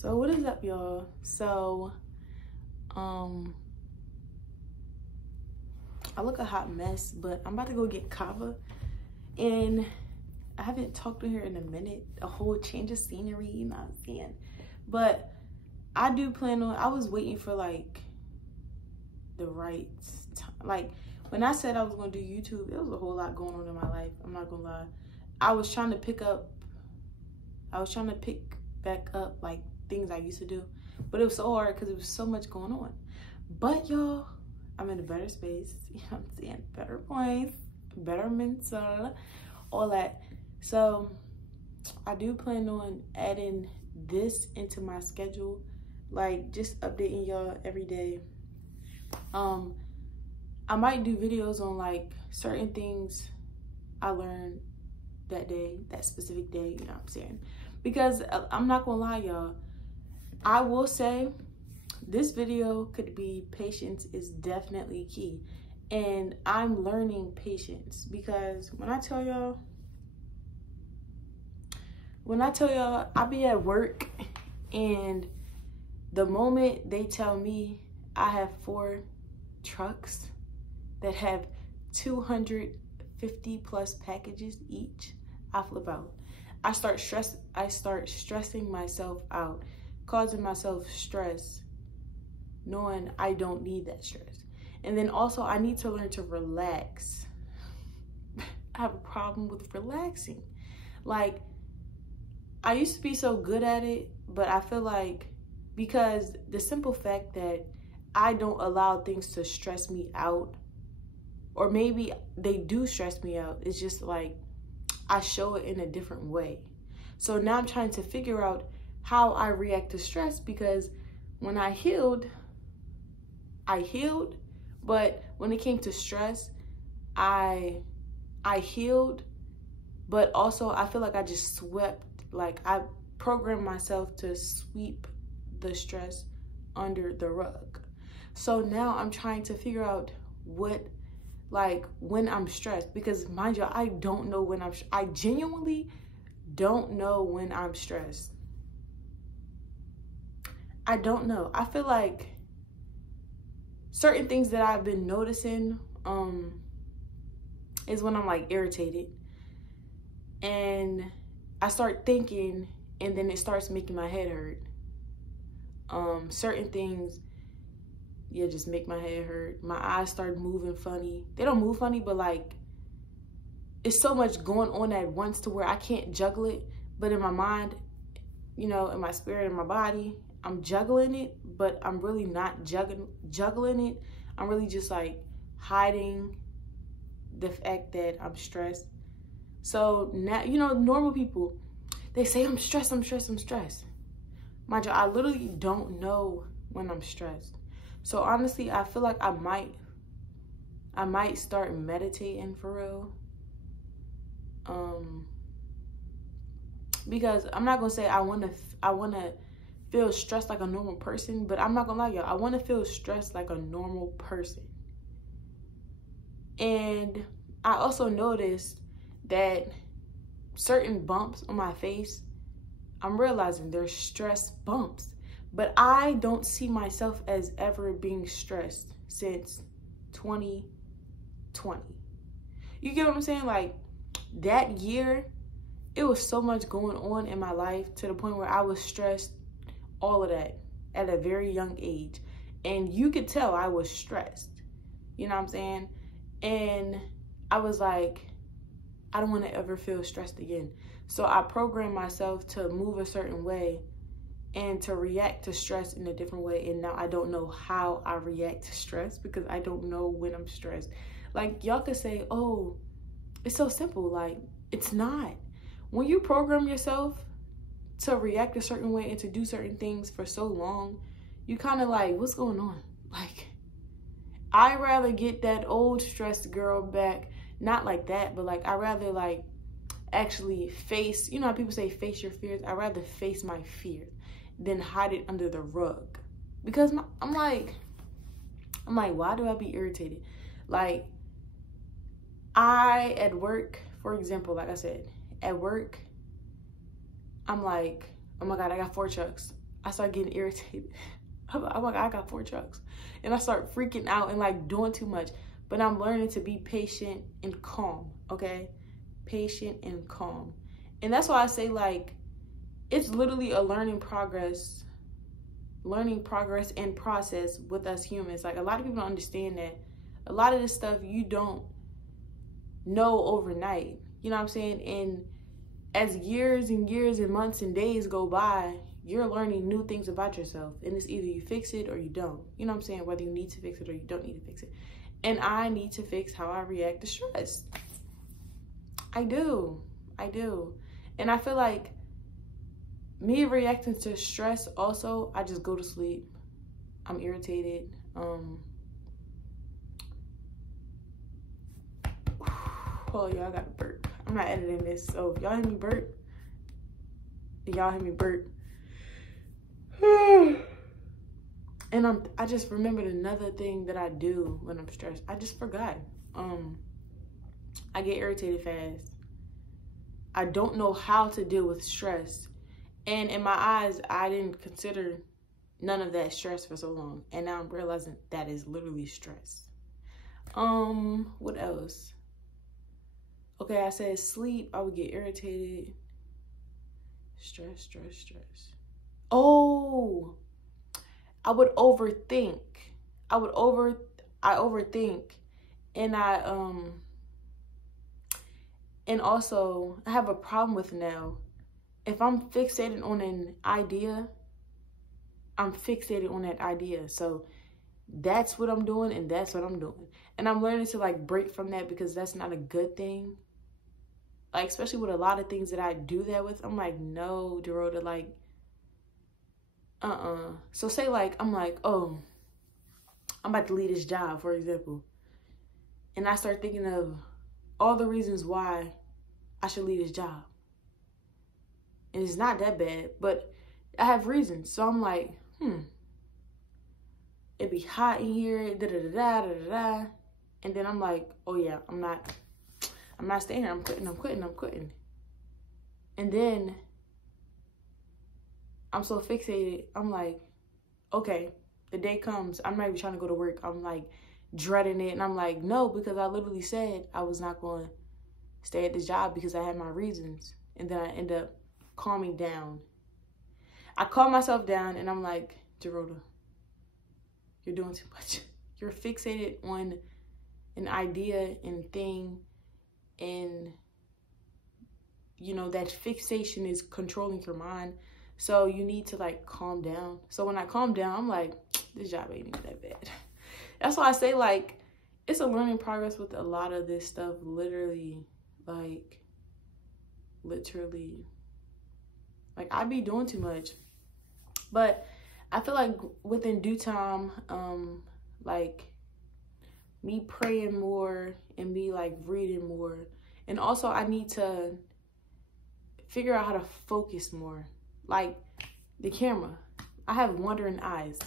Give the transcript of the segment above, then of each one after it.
So what is up, y'all? So I look a hot mess, but I'm about to go get kava, and I haven't talked to her in a minute. A whole change of scenery, you know what I'm saying? But I do plan on, I was waiting for like the right time. Like when I said I was gonna do YouTube, it was a whole lot going on in my life. I'm not gonna lie. I was trying to pick back up like things I used to do, but it was so hard because it was so much going on. But y'all, I'm in a better space, you know what I'm saying? Better voice, better mental, all that. So I do plan on adding this into my schedule, like just updating y'all every day. I might do videos on like certain things I learned that day, that specific day, you know what I'm saying? Because I'm not gonna lie, y'all, I will say this video could be patience is definitely key. And I'm learning patience because when I tell y'all, I be at work, and the moment they tell me I have 4 trucks that have 250 plus packages each, I flip out. I start stressing myself out, causing myself stress, knowing I don't need that stress. And then also I need to learn to relax. I have a problem with relaxing. Like, I used to be so good at it, but I feel like because the simple fact that I don't allow things to stress me out, or maybe they do stress me out, it's just like I show it in a different way. So now I'm trying to figure out how I react to stress, because when I healed, but when it came to stress, I healed, but also I feel like I just swept, like I programmed myself to sweep the stress under the rug. So now I'm trying to figure out what, like when I'm stressed, because mind you, I don't know when I genuinely don't know when I'm stressed. I don't know. I feel like certain things that I've been noticing is when I'm like irritated and I start thinking, and then it starts making my head hurt. Certain things, yeah, just make my head hurt. My eyes start moving funny. They don't move funny, but like it's so much going on at once to where I can't juggle it. But in my mind, you know, in my spirit, in my body, I'm juggling it, but I'm really not juggling it. I'm really just like hiding the fact that I'm stressed. So now, you know, normal people, they say I'm stressed. Mind you, I literally don't know when I'm stressed. So honestly, I feel like I might start meditating for real. Because I'm not gonna say I wanna feel stressed like a normal person, but I'm not gonna lie, y'all, I wanna feel stressed like a normal person. And I also noticed that certain bumps on my face, I'm realizing they're stress bumps, but I don't see myself as ever being stressed since 2020. You get what I'm saying? Like that year, it was so much going on in my life to the point where I was stressed, all of that at a very young age. And you could tell I was stressed, you know what I'm saying? And I was like, I don't want to ever feel stressed again. So I programmed myself to move a certain way and to react to stress in a different way. And now I don't know how I react to stress because I don't know when I'm stressed. Like y'all could say, oh, it's so simple. Like it's not. When you program yourself to react a certain way and to do certain things for so long, you kind of like, what's going on? Like, I'd rather get that old stressed girl back. Not like that, but like, I'd rather like actually face, you know how people say face your fears? I'd rather face my fear than hide it under the rug. Because I'm like, why do I be irritated? Like, at work, for example, like I said, at work, I'm like, oh my God, I got 4 trucks. I start getting irritated. I'm like, I got 4 trucks. And I start freaking out and like doing too much. But I'm learning to be patient and calm, okay? Patient and calm. And that's why I say, like, it's literally a learning progress and process with us humans. Like, a lot of people don't understand that. A lot of this stuff you don't know overnight. You know what I'm saying? And as years and years and months and days go by, you're learning new things about yourself. And it's either you fix it or you don't. You know what I'm saying? Whether you need to fix it or you don't need to fix it. And I need to fix how I react to stress. I do. And I feel like me reacting to stress also, I just go to sleep. I'm irritated. Oh, y'all, I got to burp. I'm not editing this, so if y'all hear me burp, And I just remembered another thing that I do when I'm stressed. I just forgot. I get irritated fast. I don't know how to deal with stress. And in my eyes, I didn't consider none of that stress for so long. And now I'm realizing that is literally stress. What else? Okay, I said sleep. I would get irritated. Stress. Oh, I would overthink. I overthink. And and also I have a problem with now. If I'm fixated on an idea, I'm fixated on that idea. So that's what I'm doing and that's what I'm doing. And I'm learning to like break from that because that's not a good thing. Like, especially with a lot of things that I do that with, I'm like, no, Dorota, like, So say like, I'm like, oh, I'm about to leave this job, for example. And I start thinking of all the reasons why I should leave this job. And it's not that bad, but I have reasons. So I'm like, it'd be hot in here, da-da-da-da-da-da-da. And then I'm like, oh yeah, I'm not staying here. I'm quitting. And then I'm so fixated. I'm like, okay, the day comes. I'm not even trying to go to work. I'm like dreading it. And I'm like, no, because I literally said I was not going to stay at this job because I had my reasons. And then I end up calming down. I calm myself down and I'm like, Dorota, you're doing too much. You're fixated on an idea and thing, and you know that fixation is controlling your mind. So you need to like calm down. So when I calm down, I'm like, this job ain't even that bad. That's why I say like it's a learning progress with a lot of this stuff. Literally, like I be doing too much. But I feel like within due time, like me praying more and me like reading more. And also I need to figure out how to focus more. Like the camera, I have wandering eyes.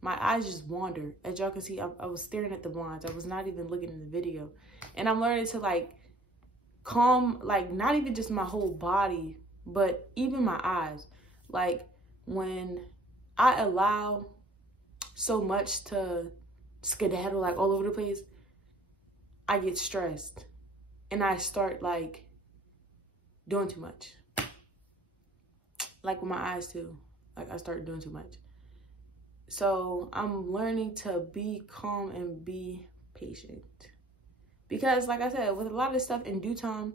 My eyes just wander. As y'all can see, I was staring at the blinds. I was not even looking in the video. And I'm learning to like calm, like not even just my whole body, but even my eyes. Like when I allow so much to skedaddle like all over the place, I get stressed and I start like doing too much. Like with my eyes too, like I start doing too much. So I'm learning to be calm and be patient, because like I said, with a lot of this stuff, in due time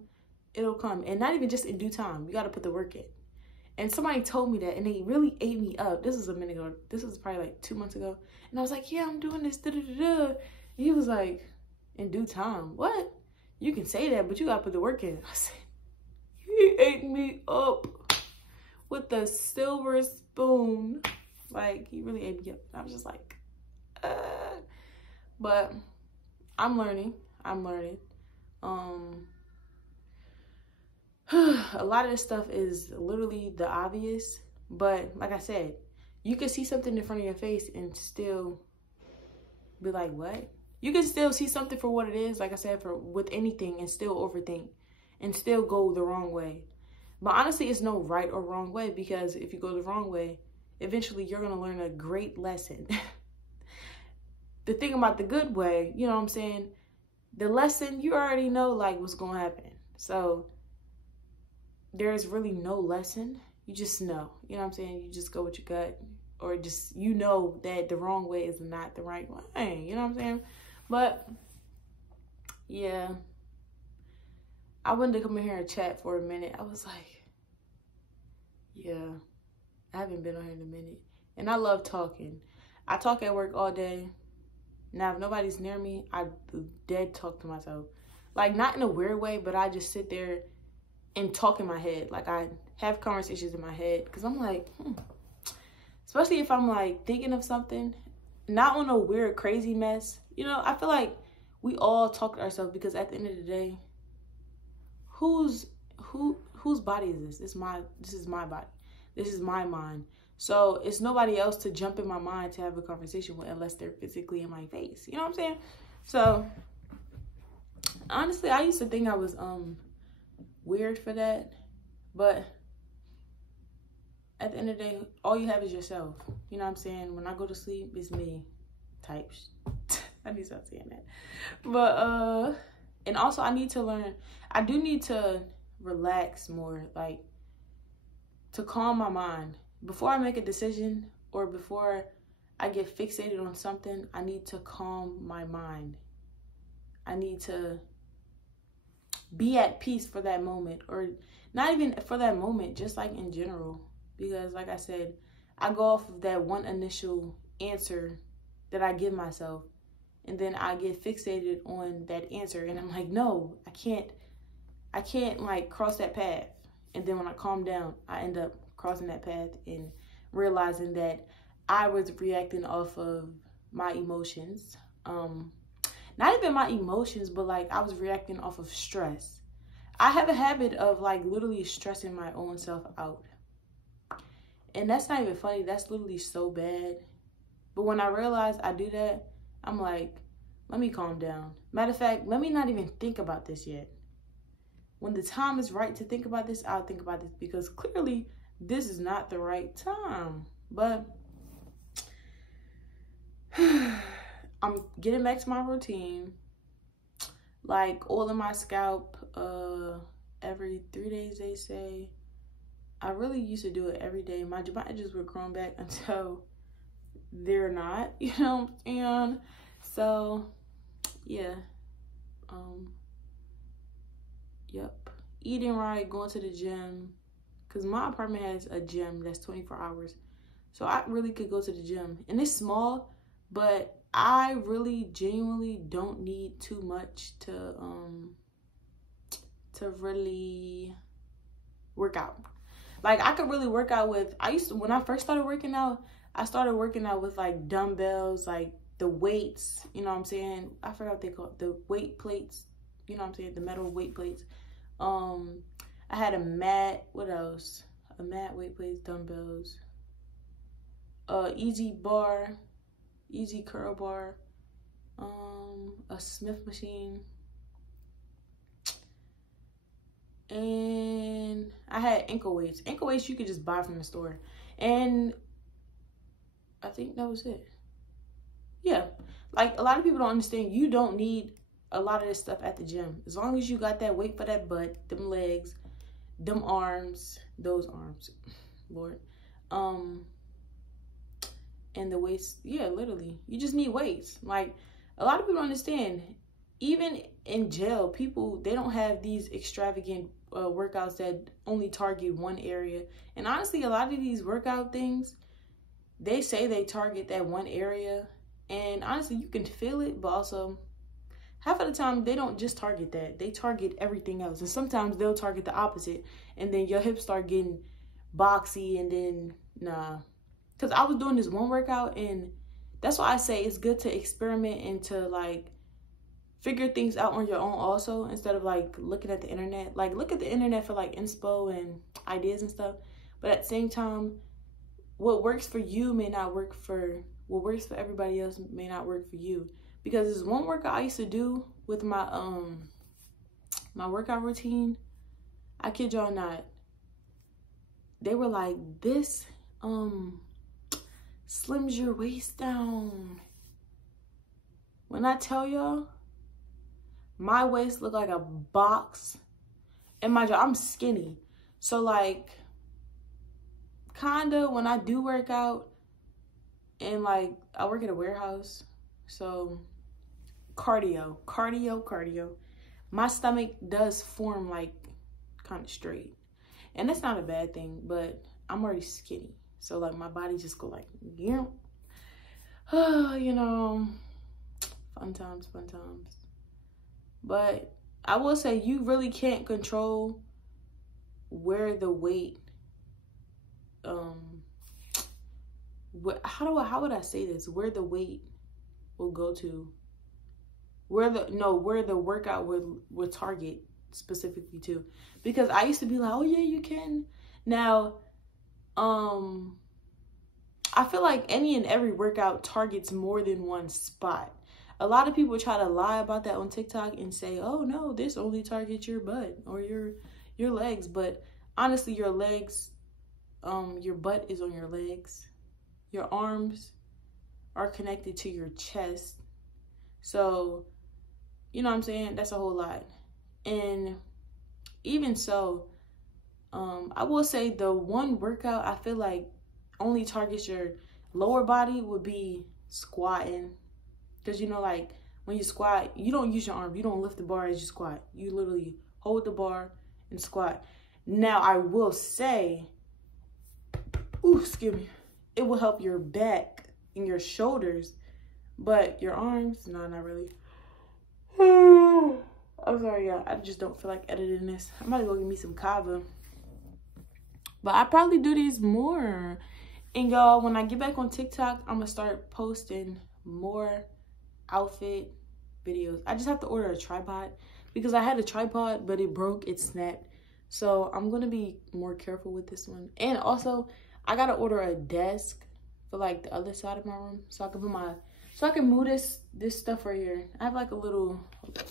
it'll come. And not even just in due time, you got to put the work in. And somebody told me that, and they really ate me up. This was a minute ago. This was probably like 2 months ago. And I was like, yeah, I'm doing this, da-da-da-da. And he was like, in due time. What? You can say that, but you got to put the work in. I said, he ate me up with the silver spoon. Like, he really ate me up. I was just like, But I'm learning. A lot of this stuff is literally the obvious, but like I said, you can see something in front of your face and still be like, what? You can still see something for what it is, like I said, with anything, and still overthink and still go the wrong way. But honestly, it's no right or wrong way, because if you go the wrong way, eventually you're going to learn a great lesson. The thing about the good way, you know what I'm saying? The lesson, you already know like what's going to happen. So there's really no lesson. You just know, you know what I'm saying? You just go with your gut, or just, you know that the wrong way is not the right way. You know what I'm saying? But yeah, I wanted to come in here and chat for a minute. I was like, yeah, I haven't been on here in a minute. And I love talking. I talk at work all day. Now, if nobody's near me, I dead talk to myself. Like, not in a weird way, but I just sit there and talk in my head. Like, I have conversations in my head. Because I'm like, especially if I'm, like, thinking of something. Not on a weird, crazy mess. You know, I feel like we all talk to ourselves. Because at the end of the day, whose body is this? This is my body. This is my mind. So it's nobody else to jump in my mind to have a conversation with unless they're physically in my face. You know what I'm saying? So honestly, I used to think I was weird for that. But at the end of the day, all you have is yourself. You know what I'm saying? When I go to sleep, it's me type. I need to stop saying that. But and also I need to learn. I do need to relax more, like to calm my mind. Before I make a decision or before I get fixated on something, I need to calm my mind. I need to be at peace for that moment, or not even for that moment, just like in general. Because like I said, I go off of that one initial answer that I give myself, and then I get fixated on that answer, and I'm like, no, I can't like cross that path. And then when I calm down, I end up crossing that path and realizing that I was reacting off of my emotions. Not even my emotions, but like I was reacting off of stress. I have a habit of like literally stressing my own self out. And that's not even funny. That's literally so bad. But when I realize I do that, I'm like, let me calm down. Matter of fact, let me not even think about this yet. When the time is right to think about this, I'll think about this, because clearly this is not the right time. But I'm getting back to my routine. Like oiling my scalp every 3 days, they say. I really used to do it every day. My edges were growing back until they're not, you know, and so yeah. Yep. Eating right, going to the gym. Because my apartment has a gym that's 24 hours. So I really could go to the gym. And it's small, but I really genuinely don't need too much to really work out. Like I could really work out with, when I first started working out, I started working out with like dumbbells, like the weights, you know what I'm saying? I forgot what they call it, the weight plates, you know what I'm saying? The metal weight plates. I had a mat, what else? A mat, weight plates, dumbbells, easy bar, easy curl bar, a Smith machine, and I had ankle weights. Ankle weights you could just buy from the store, and I think that was it. Yeah, like a lot of people don't understand, you don't need a lot of this stuff at the gym. As long as you got that weight for that butt, them legs, them arms, those arms, Lord, and the waist. Yeah, literally, you just need weights. Like a lot of people don't understand, even in jail, people, they don't have these extravagant workouts that only target one area. And honestly, a lot of these workout things, they say they target that one area, and honestly you can feel it, but also half of the time, they don't just target that. They target everything else. And sometimes they'll target the opposite. And then your hips start getting boxy, and then, nah. Because I was doing this one workout, and that's why I say it's good to experiment and to, like, figure things out on your own also, instead of, like, looking at the internet. Like, look at the internet for, like, inspo and ideas and stuff. But at the same time, what works for you may not work for, what works for everybody else may not work for you. Because there's one workout I used to do with my my workout routine. I kid y'all not. They were like, this slims your waist down. When I tell y'all, my waist look like a box. And mind you, I'm skinny. So like, kinda when I do work out, and like I work at a warehouse, so cardio. My stomach does form like kind of straight. And that's not a bad thing, but I'm already skinny. So like my body just go like, yeah. You know, fun times. But I will say you really can't control where the weight, how would I say this? Where the weight will go to, where the workout would target specifically to. Because I used to be like, oh yeah, you can. Now, I feel like any and every workout targets more than one spot. A lot of people try to lie about that on TikTok and say, oh no, this only targets your butt or your legs. But honestly, your legs, your butt is on your legs. Your arms are connected to your chest. So, you know what I'm saying? That's a whole lot. And even so, I will say the one workout I feel like only targets your lower body would be squatting. Because, you know, like when you squat, you don't use your arm. You don't lift the bar as you squat. You literally hold the bar and squat. Now, I will say, excuse me, it will help your back and your shoulders, but your arms, no, not really. I'm sorry, y'all. I just don't feel like editing this. I'm about to go get me some kava. But I probably do these more. And y'all, when I get back on TikTok, I'm going to start posting more outfit videos. I just have to order a tripod because I had a tripod, but it broke, it snapped. So I'm going to be more careful with this one. And also, I got to order a desk for like the other side of my room so I can put so I can move this stuff right here. I have like a little, yeah.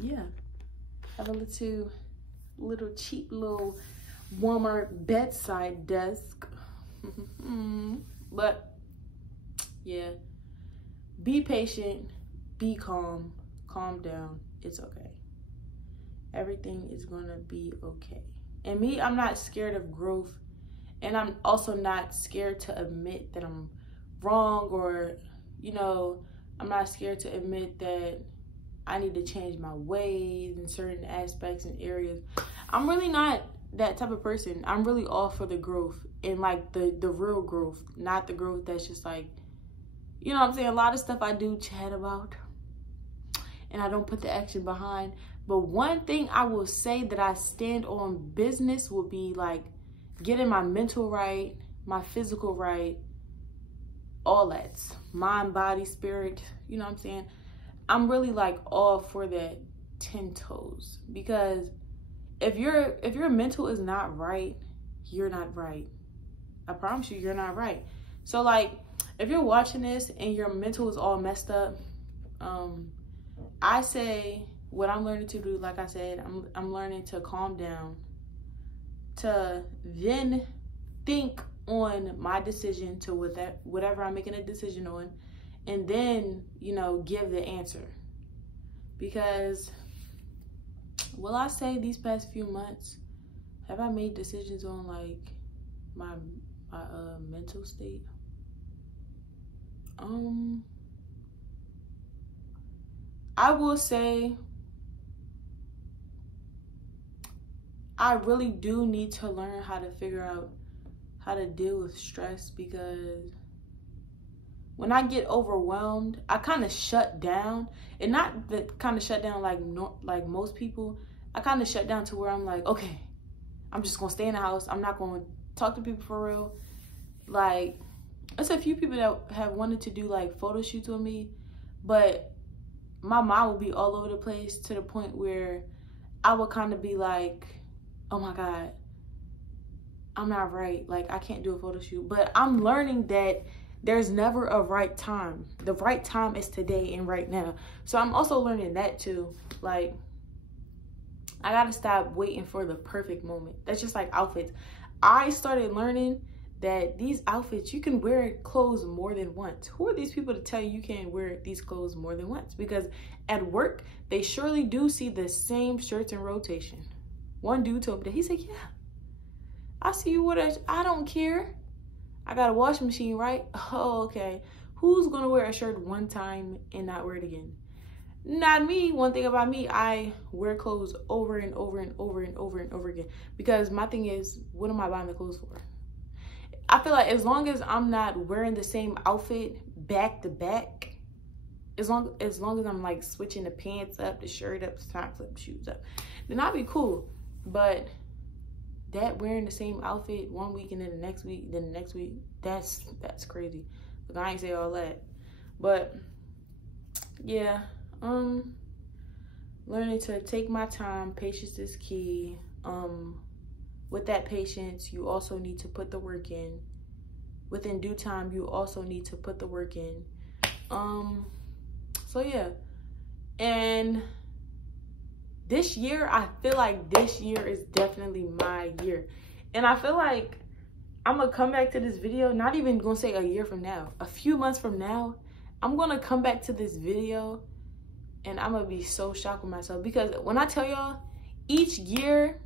Yeah. I have a little cheap little warmer bedside desk. But yeah, be patient, be calm down. It's okay. Everything is gonna be okay. And me, I'm not scared of growth, and I'm also not scared to admit that I'm wrong, or, you know, I'm not scared to admit that I need to change my ways in certain aspects and areas. I'm really not that type of person. I'm really all for the growth, and like the real growth, not the growth that's just like, you know what I'm saying? A lot of stuff I do chat about and I don't put the action behind. But one thing I will say that I stand on business will be like getting my mental right, my physical right, all that. Mind, body, spirit, you know what I'm saying? I'm really like all for that 10 toes, because if your mental is not right, you're not right. I promise you, you're not right. So like, if you're watching this and your mental is all messed up, I say what I'm learning to do, like I said, I'm learning to calm down, to then think on my decision to whatever I'm making a decision on, and then, you know, give the answer. Because will I say these past few months, have I made decisions on like my mental state? I will say I really do need to learn how to figure out how to deal with stress, because when I get overwhelmed, I kind of shut down. And not the kind of shut down like most people. I kind of shut down to where I'm like, okay, I'm just going to stay in the house. I'm not going to talk to people for real. Like, there's a few people that have wanted to do like photo shoots with me, but my mind would be all over the place to the point where I would kind of be like, oh my God, I'm not right. Like, I can't do a photo shoot. But I'm learning that there's never a right time. The right time is today and right now. So I'm also learning that too. Like, I gotta stop waiting for the perfect moment. That's just like outfits. I started learning that these outfits, you can wear clothes more than once. Who are these people to tell you you can't wear these clothes more than once? Because at work, they surely do see the same shirts in rotation. One dude told me that. He said, yeah, I see you with it. I don't care. I got a washing machine, right? Oh, okay. Who's gonna wear a shirt one time and not wear it again? Not me. One thing about me, I wear clothes over and over and over and over and over again. Because my thing is, what am I buying the clothes for? I feel like as long as I'm not wearing the same outfit back to back, as long as I'm like switching the pants up, the shirt up, the socks up, the shoes up, then I'll be cool. But that wearing the same outfit one week and then the next week, that's crazy. Like, I ain't say all that. But yeah, learning to take my time. Patience is key. With that patience, you also need to put the work in. Within due time, you also need to put the work in. So yeah. And this year, I feel like this year is definitely my year. And I feel like I'm gonna come back to this video, not even gonna say a year from now, a few months from now, I'm gonna come back to this video and I'm gonna be so shocked with myself. Because when I tell y'all, each year,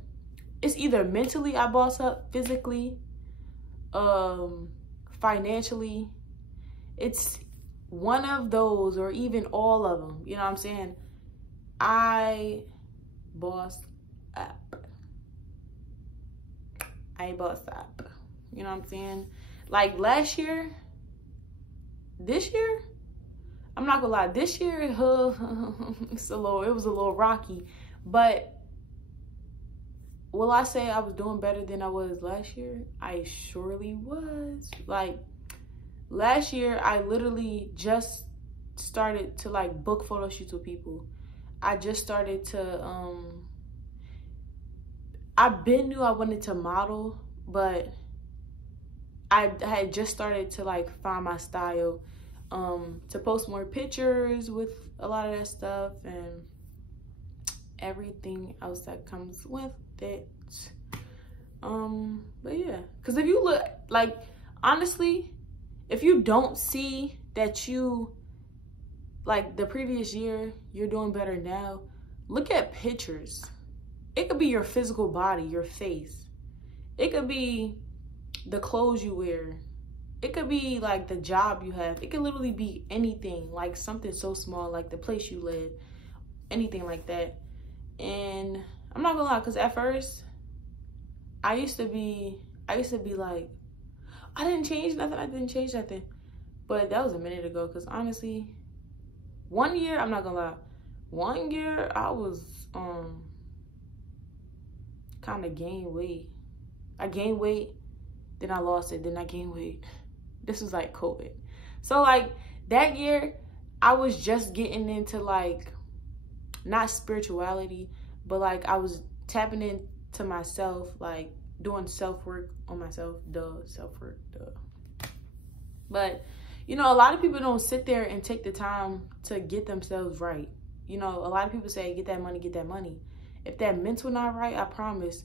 it's either mentally I boss up, physically, financially. It's one of those, or even all of them. You know what I'm saying? I boss up. I boss up. You know what I'm saying? Like last year, this year, I'm not gonna lie, this year, it was a little rocky, but will I say I was doing better than I was last year? I surely was. Like, last year, I literally just started to, like, book photo shoots with people. I just started to, I knew I wanted to model, but I had just started to, like, find my style, to post more pictures with a lot of that stuff and everything else that comes with it. But yeah, because if you look, like, honestly, if you don't see that you, like, the previous year, you're doing better now, look at pictures. It could be your physical body, your face. It could be the clothes you wear. It could be, like, the job you have. It could literally be anything, like something so small, like the place you live, anything like that. And I'm not gonna lie, because at first, I used to be like, I didn't change nothing. But that was a minute ago, because honestly, one year, I'm not gonna lie, one year I was kind of gained weight. I gained weight, then I lost it, then I gained weight. This was like COVID. So like that year, I was just getting into, like, not spirituality, but like I was tapping into myself, like doing self-work on myself, self-work. But, you know, a lot of people don't sit there and take the time to get themselves right. You know, a lot of people say, get that money, get that money. If that mental not right, I promise,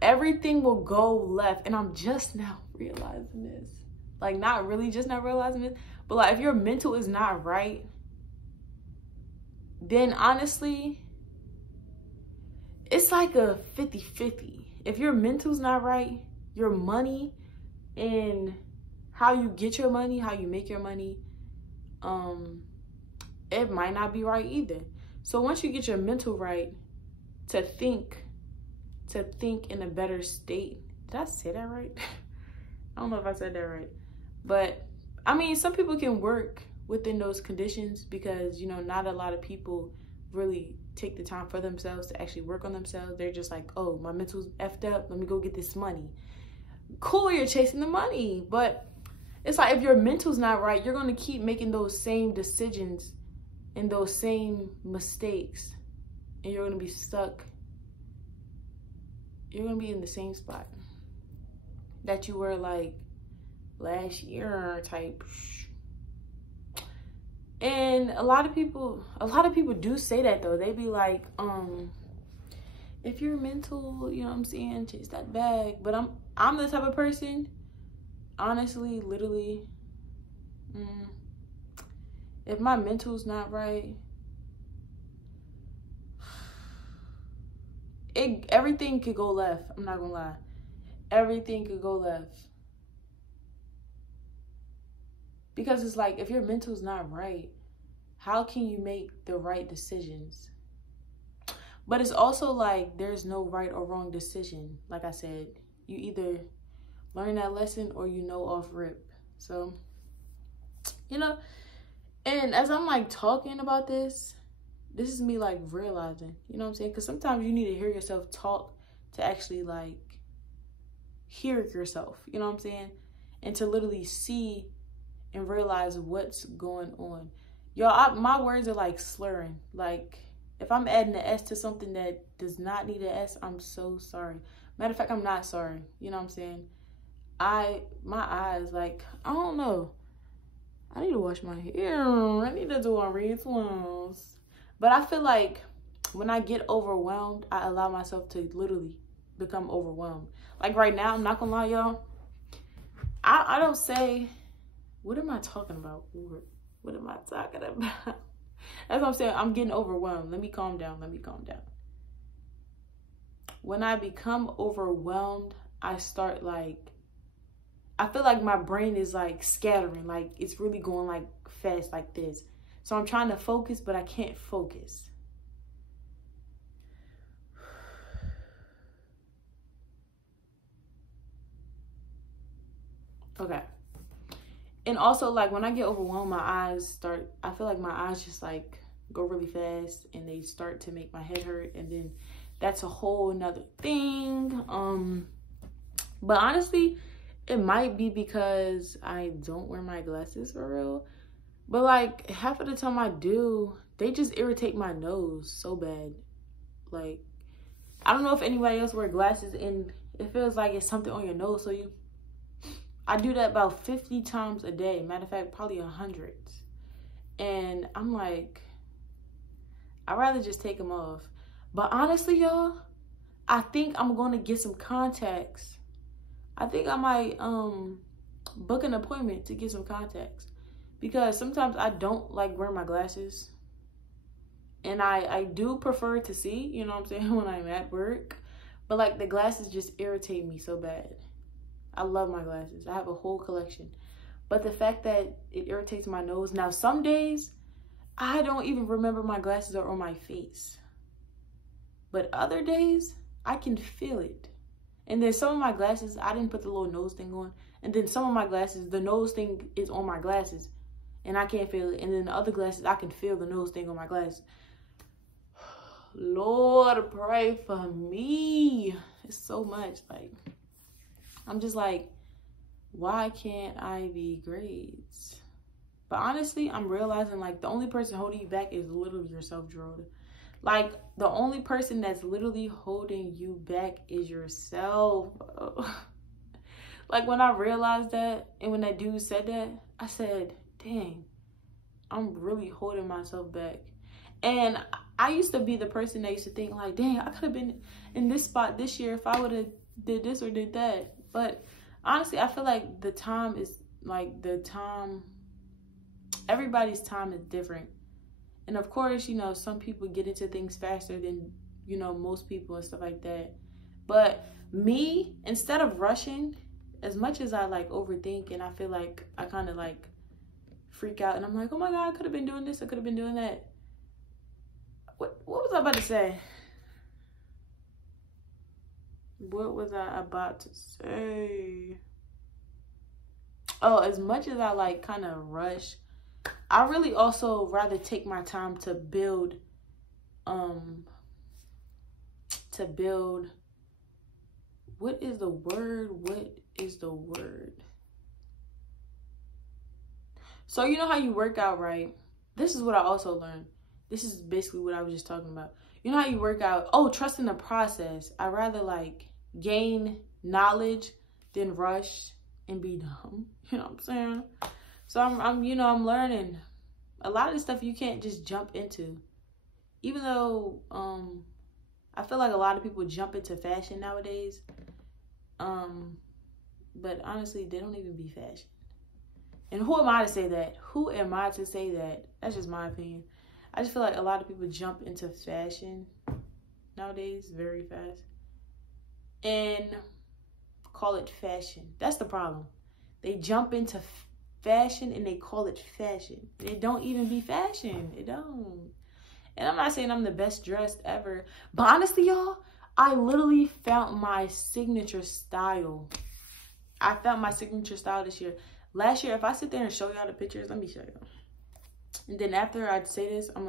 everything will go left. And I'm just now realizing this. Like, not really just not realizing this, but like if your mental is not right, then honestly, it's like a 50-50. If your mental's not right, your money and how you get your money, how you make your money, it might not be right either. So once you get your mental right, to think in a better state. Did I say that right? I don't know if I said that right. But I mean, some people can work within those conditions because, you know, not a lot of people really take the time for themselves to actually work on themselves. They're just like, oh, my mental's effed up, let me go get this money. Cool, you're chasing the money, but it's like if your mental's not right, you're going to keep making those same decisions and those same mistakes, and you're going to be stuck. You're going to be in the same spot that you were like last year type. And a lot of people do say that though. They be like, if you're mental, you know what I'm saying, chase that bag. But I'm the type of person, honestly, literally, if my mental's not right, everything could go left. I'm not gonna lie. Everything could go left. Because it's like, if your mental's not right, how can you make the right decisions? But it's also like, there's no right or wrong decision. Like I said, you either learn that lesson or you know off rip. So, you know, and as I'm like talking about this is me like realizing, you know what I'm saying? Because sometimes you need to hear yourself talk to actually like hear yourself, you know what I'm saying? And to literally see and realize what's going on. Y'all, my words are like slurring. Like, if I'm adding an S to something that does not need an S, I'm so sorry. Matter of fact, I'm not sorry. You know what I'm saying? My eyes, like, I don't know. I need to wash my hair. I need to do a rituals. But I feel like when I get overwhelmed, I allow myself to literally become overwhelmed. Like right now, I'm not gonna lie, y'all. I don't say, what am I talking about? What am I talking about? That's what I'm saying. I'm getting overwhelmed. Let me calm down. When I become overwhelmed, I start like, I feel like my brain is like scattering. Like it's really going like fast like this. So I'm trying to focus, but I can't focus. Okay. And also, like, when I get overwhelmed, I feel like my eyes just, like, go really fast. And they start to make my head hurt. And then that's a whole nother thing. But honestly, it might be because I don't wear my glasses for real. But, like, half of the time I do, they just irritate my nose so bad. Like, I don't know if anybody else wears glasses and it feels like it's something on your nose. So I do that about 50 times a day. Matter of fact, probably 100. And I'm like, I'd rather just take them off. But honestly, y'all, I think I'm going to get some contacts. I think I might book an appointment to get some contacts. Because sometimes I don't like wearing my glasses. And I do prefer to see, you know what I'm saying, when I'm at work. But like the glasses just irritate me so bad. I love my glasses. I have a whole collection. But the fact that it irritates my nose. Now, some days, I don't even remember my glasses are on my face. But other days, I can feel it. And then some of my glasses, I didn't put the little nose thing on. And then some of my glasses, the nose thing is on my glasses. And I can't feel it. And then the other glasses, I can feel the nose thing on my glasses. Lord, pray for me. It's so much, like... I'm just like, why can't I be great? But honestly, I'm realizing like the only person holding you back is literally yourself, Gerald. Like the only person that's literally holding you back is yourself. Like when I realized that and when that dude said that, I said, dang, I'm really holding myself back. And I used to be the person that used to think like, dang, I could have been in this spot this year if I would have did this or did that. But honestly, I feel like the time is like everybody's time is different. And of course, you know, some people get into things faster than, you know, most people and stuff like that. But me, instead of rushing, as much as I like overthink and I feel like I kind of like freak out and I'm like, oh my God, I could have been doing this, I could have been doing that. What was I about to say? What was I about to say? Oh, as much as I like kind of rush, I really also rather take my time to build, what is the word? So you know how you work out, right? This is what I also learned. This is basically what I was just talking about. You know how you work out? Oh, trust in the process. I rather like gain knowledge than rush and be dumb. You know what I'm saying? So I'm learning. A lot of this stuff you can't just jump into. Even though I feel like a lot of people jump into fashion nowadays. But honestly, they don't even be fashion. And who am I to say that? Who am I to say that? That's just my opinion. I just feel like a lot of people jump into fashion nowadays very fast and call it fashion. That's the problem. They jump into fashion and they call it fashion. It don't even be fashion. It don't. And I'm not saying I'm the best dressed ever, but honestly, y'all, I literally found my signature style. I found my signature style this year. Last year, if I sit there and show y'all the pictures, let me show y'all. And then after I say this, I'm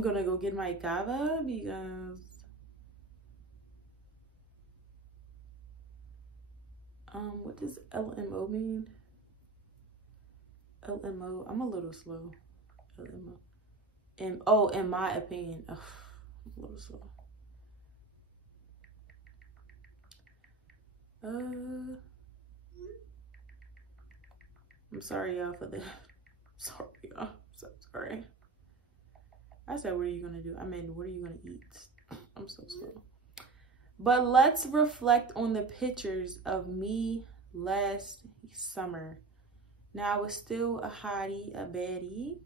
gonna go get my kava because what does LMO mean? LMO. I'm a little slow. LMO. And oh, in my opinion, I'm a little slow. I'm sorry, y'all, for that. Sorry, y'all. So sorry. I said, what are you gonna do? I mean, what are you gonna eat? I'm so slow. But let's reflect on the pictures of me last summer. Now, I was still a hottie, a baddie.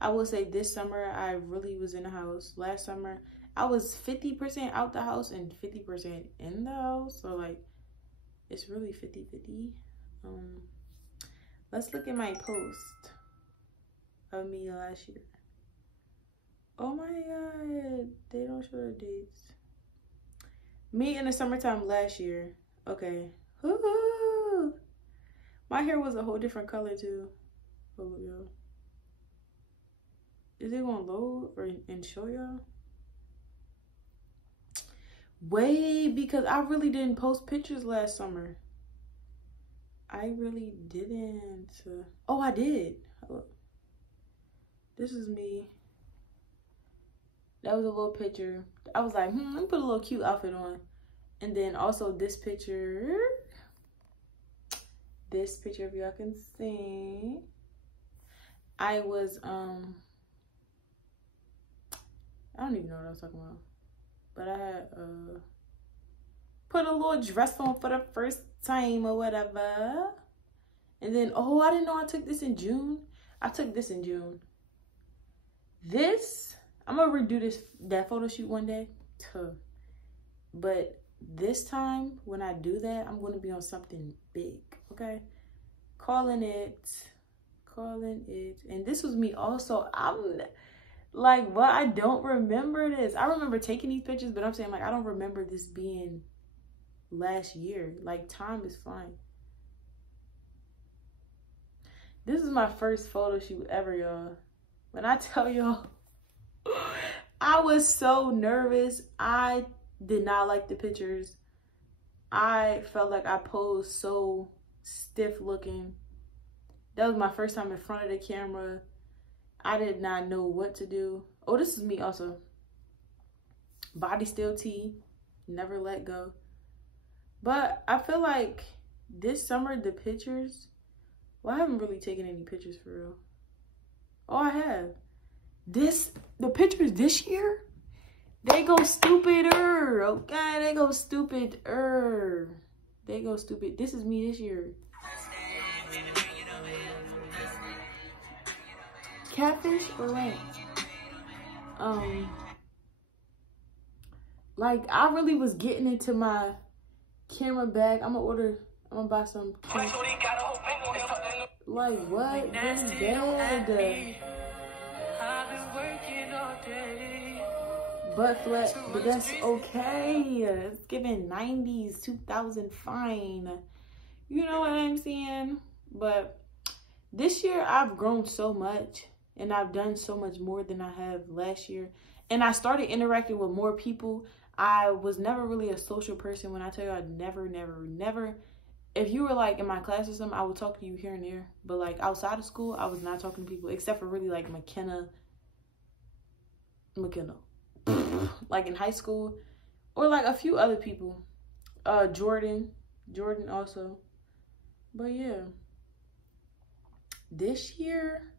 I will say this summer, I really was in the house. Last summer, I was 50% out the house and 50% in the house. So, like, it's really 50-50. Let's look at my post of me last year. Oh my God, they don't show the dates. Me in the summertime last year. Okay. Woo-hoo. My hair was a whole different color too. Hold up, y'all. Is it gonna load and show y'all? Wait, because I really didn't post pictures last summer. I really didn't. Oh, I did. This is me. That was a little picture. I was like, let me put a little cute outfit on. And then also this picture. This picture, if y'all can see. I was, I don't even know what I was talking about. But I had, put a little dress on for the first time or whatever. And then, oh, I didn't know I took this in June. I took this in June. This, I'm gonna redo that photo shoot one day. But this time, when I do that, I'm gonna be on something big, okay? Calling it. And this was me also. I'm like, what? I don't remember this. I remember taking these pictures, but I'm saying, like, I don't remember this being last year. Like, time is flying. This is my first photo shoot ever, y'all. When I tell y'all, I was so nervous. I did not like the pictures. I felt like I posed so stiff looking. That was my first time in front of the camera. I did not know what to do. Oh, this is me also. Body still T. Never let go. But I feel like this summer, the pictures, well, I haven't really taken any pictures for real. Oh, I have. The pictures this year, they go stupider, okay? They go stupider. They go stupid. This is me this year. Catfish or ranch? Like, I really was getting into my camera bag. I'm gonna buy some. Like, what? Really bad. Butt flat, but that's okay. It's giving 90s, 2000 fine. You know what I'm saying? But this year, I've grown so much. And I've done so much more than I have last year. And I started interacting with more people. I was never really a social person. When I tell you, I never. If you were like in my class or something, I would talk to you here and there. But like outside of school, I was not talking to people except for really like McKenna. Like in high school. Or like a few other people. Jordan also. But yeah. This year,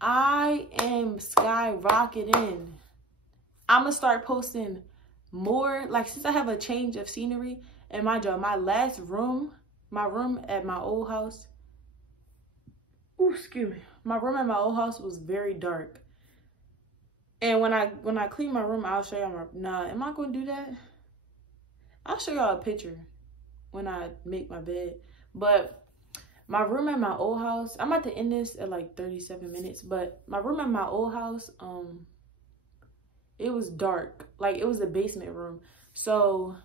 I am skyrocketing. I'm gonna start posting more, like, since I have a change of scenery. And my job, my last room, my room at my old house, excuse me, my room at my old house was very dark. And when I clean my room, I'll show y'all am I gonna do that? I'll show y'all a picture when I make my bed. But my room at my old house, I'm about to end this at like 37 minutes, but my room at my old house, it was dark. Like, it was a basement room. So,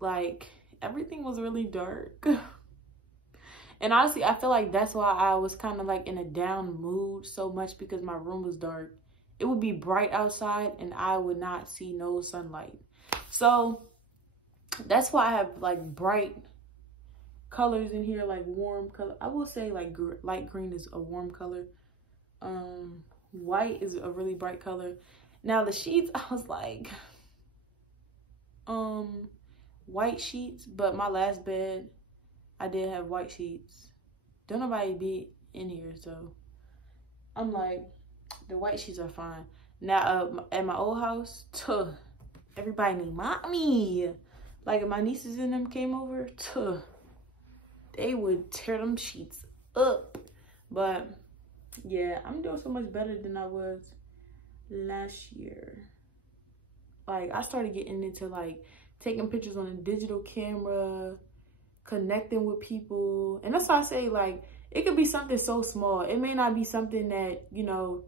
like, everything was really dark. And honestly, I feel like that's why I was kind of like in a down mood so much, because my room was dark. It would be bright outside and I would not see no sunlight. So that's why I have like bright colors in here, like warm color. I will say like light green is a warm color. White is a really bright color. Now the sheets, I was like, white sheets, but my last bed, I did have white sheets. Don't nobody be in here, so I'm like, the white sheets are fine. Now, at my old house, everybody need mommy. Like, if my nieces and them came over, they would tear them sheets up. But yeah, I'm doing so much better than I was last year. Like, I started getting into like taking pictures on a digital camera, connecting with people. And that's why I say, like, it could be something so small. It may not be something that, you know,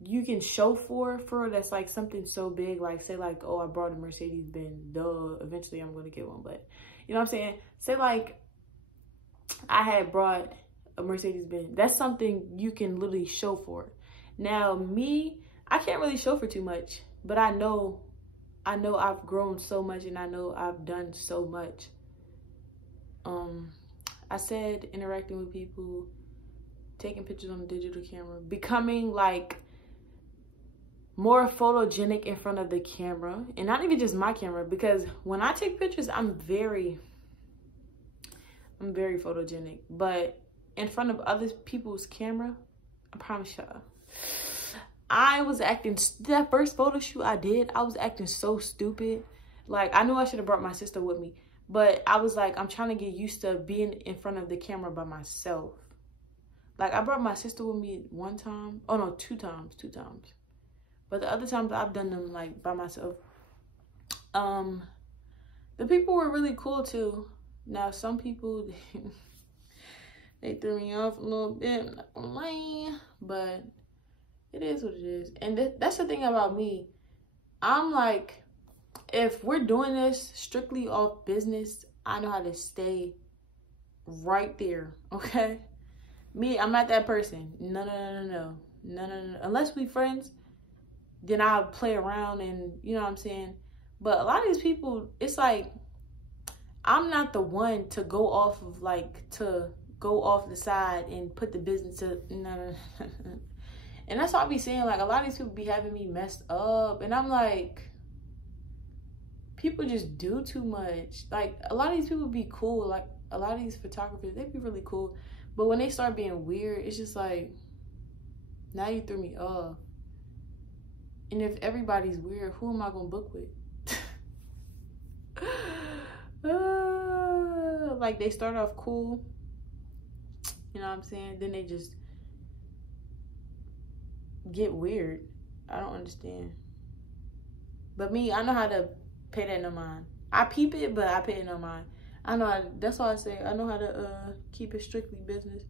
you can show for that's like something so big. Like, say like, oh, I brought a Mercedes-Benz, duh, eventually I'm gonna get one. But you know what I'm saying? Say like I had brought a Mercedes-Benz. That's something you can literally show for. Now me, I can't really show for too much, but I know I've grown so much, and I know I've done so much. I said interacting with people, taking pictures on a digital camera, becoming like more photogenic in front of the camera, and not even just my camera, because when I take pictures, I'm very photogenic, but in front of other people's camera, I promise y'all, I was acting, that first photo shoot I did, I was acting so stupid. Like, I knew I should have brought my sister with me, but I was like, I'm trying to get used to being in front of the camera by myself. Like, I brought my sister with me one time. Oh no, two times. But the other times I've done them like by myself. The people were really cool too. Now some people, they threw me off a little bit, I'm not gonna lie, but it is what it is. And that's the thing about me. I'm like, if we're doing this strictly off business, I know how to stay right there, okay? Me, I'm not that person. No. Unless we friends, then I'll play around and, you know what I'm saying? But a lot of these people, it's like, I'm not the one to go off of like, to go off the side and put the business to, no. And that's why I be saying, like, a lot of these people be having me messed up. And I'm like, people just do too much. Like, a lot of these people be cool. Like, a lot of these photographers, they be really cool. But when they start being weird, it's just like, now you threw me off. And if everybody's weird, who am I gonna book with? Like, they start off cool, you know what I'm saying? Then they just get weird. I don't understand. But me, I know how to pay that no mind. I peep it, but I pay it no mind. I know that's all I say. I know how to keep it strictly business.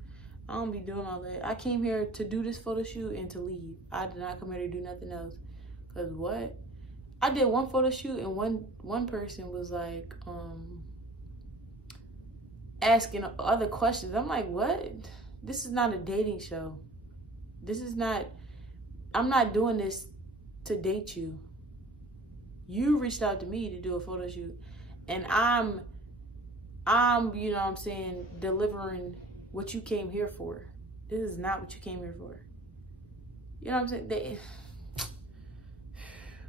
I don't be doing all that. I came here to do this photo shoot and to leave. I did not come here to do nothing else. Cause what? I did one photo shoot and one person was like asking other questions. I'm like, what? This is not a dating show. This is not, I'm not doing this to date you. You reached out to me to do a photo shoot, and I'm you know what I'm saying, delivering what you came here for. This is not what you came here for. You know what I'm saying?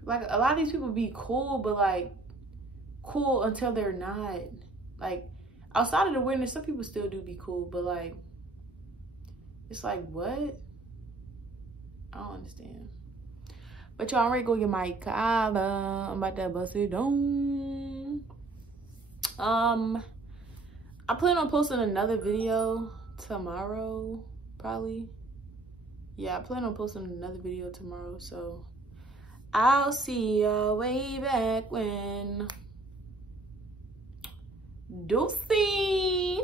Like, a lot of these people be cool, but like cool until they're not. Like, outside of the weirdness, some people still do be cool, but like, it's like, what? I don't understand. But y'all, I'm ready to go get my collar. I'm about to bust it down. I plan on posting another video tomorrow, probably. Yeah, I plan on posting another video tomorrow, so I'll see y'all way back when. Deucey.